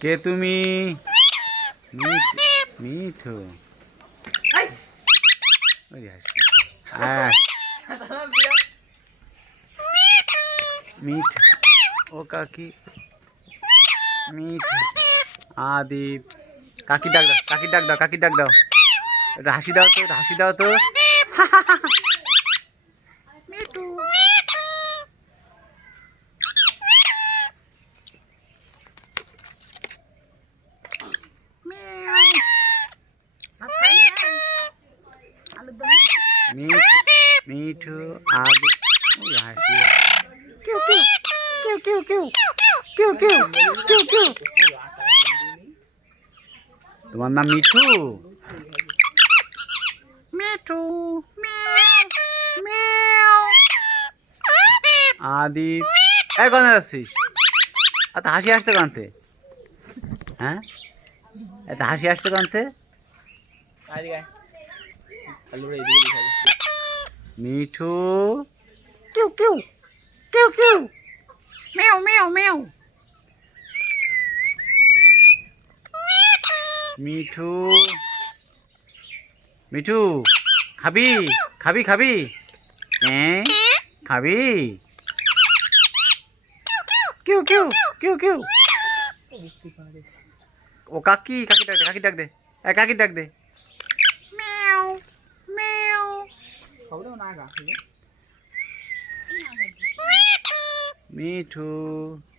কে তুমি? মিঠ- মিঠু। মিঠ ও কাকি। মিঠ আদিপ কাকি ডাক দাও, কাকি ডাক দাও, কাকি ডাক দাও। হাসি দাও তো হাসি দাও তো। মিঠু। মিঠ মিঠু আদি ওই হাসি। কেউ কেউ কেউ কেউ কেউ কেউ কেউ তোমার নাম মিঠু? মিঠু আদি এই কোন আসছিস এত হাসি আসছে কানতে হ্যাঁ? এত হাসি আসছে কানতে মিঠু। কেউ কেউ কেউ কেউ। মেও মেও মেও। মিঠু। মিঠু খাবি খাবি খাবি। হ্যাঁ খাবি? কেউ কেউ কেউ কেউ। ও কাকি কাকি ডাক দে কাকি ডাক দে। এ কাকি ডাক দে। રાખજો મીઠું.